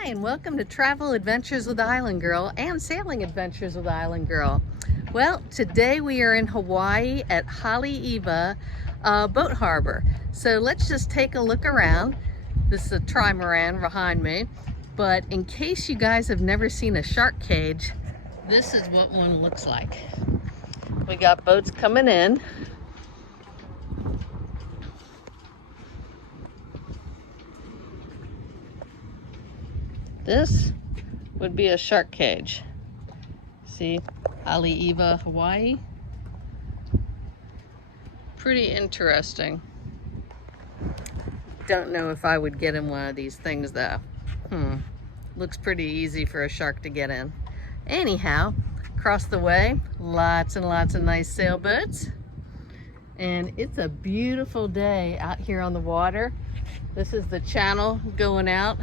Hi, and welcome to Travel Adventures with Island Girl and Sailing Adventures with Island Girl. Well, today we are in Hawaii at Haleiwa Boat Harbor. So let's just take a look around. This is a trimaran behind me, but in case you guys have never seen a shark cage, this is what one looks like. We got boats coming in. This would be a shark cage. See, Haleiwa Hawaii. Pretty interesting. Don't know if I would get in one of these things though. Looks pretty easy for a shark to get in. Anyhow, across the way, lots and lots of nice sailboats. And it's a beautiful day out here on the water. This is the channel going out.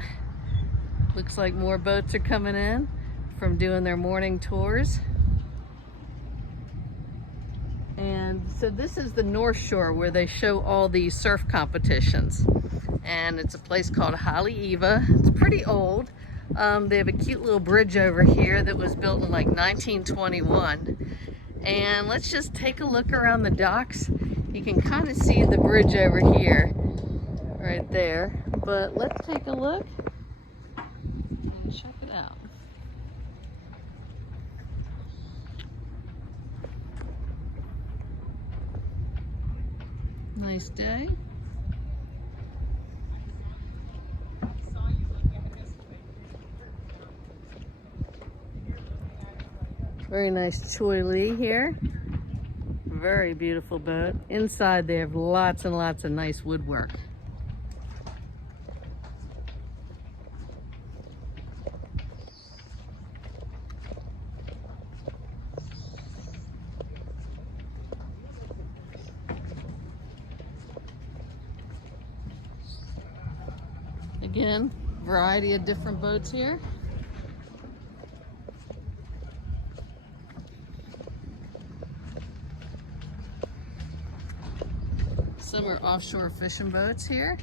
Looks like more boats are coming in from doing their morning tours. And so this is the North Shore where they show all these surf competitions. And it's a place called Haleiwa. It's pretty old. They have a cute little bridge over here that was built in like 1921. And let's just take a look around the docks. You can kind of see the bridge over here, right there. But let's take a look. Check it out. Nice day. Very nice Choi Lee here. Very beautiful boat. Inside they have lots and lots of nice woodwork. Again, variety of different boats here. Some are offshore fishing boats here.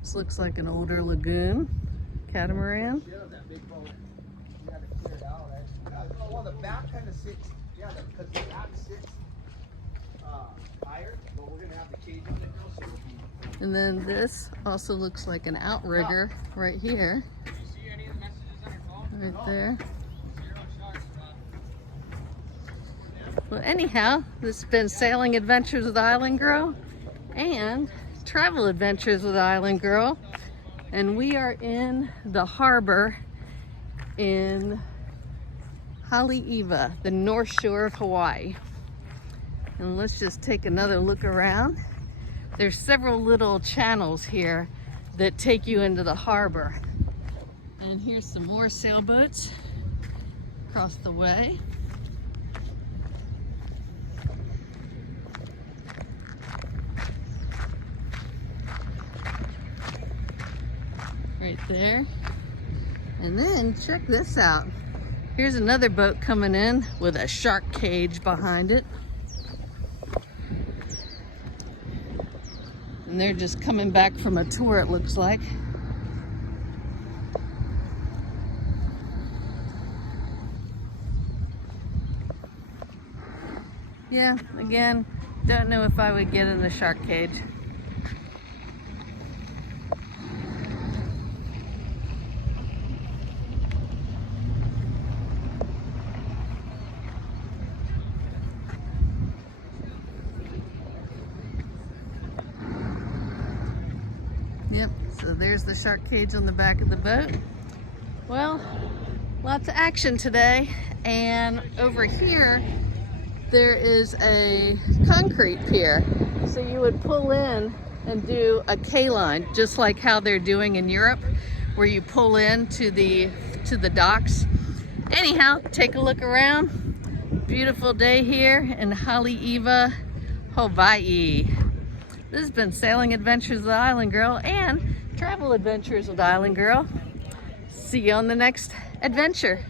This looks like an older lagoon catamaran. Yeah, that big boat. You had to clear it out, right? Well, the back kind of sits, yeah, because the back sits higher, but we're going to have the cage on it now, so it'll be... And then this also looks like an outrigger right here. Did you see any of the messages on your phone? Right there. Zero sharks, Well, anyhow, this has been Sailing Adventures with Island Girl and Travel Adventures with Island Girl, and we are in the harbor in Haleiwa, the North Shore of Hawaii. And let's just take another look around. There's several little channels here that take you into the harbor. And here's some more sailboats across the way. Right there. And then check this out. Here's another boat coming in with a shark cage behind it. And they're just coming back from a tour, it looks like. Yeah, again, don't know if I would get in the shark cage. Yep, so there's the shark cage on the back of the boat. Well, lots of action today. And over here, there is a concrete pier. So you would pull in and do a K-line, just like how they're doing in Europe, where you pull in to the docks. Anyhow, take a look around. Beautiful day here in Haleiwa, Hawaii. This has been Sailing Adventures with Island Girl and travel adventures with Island Girl. See you on the next adventure.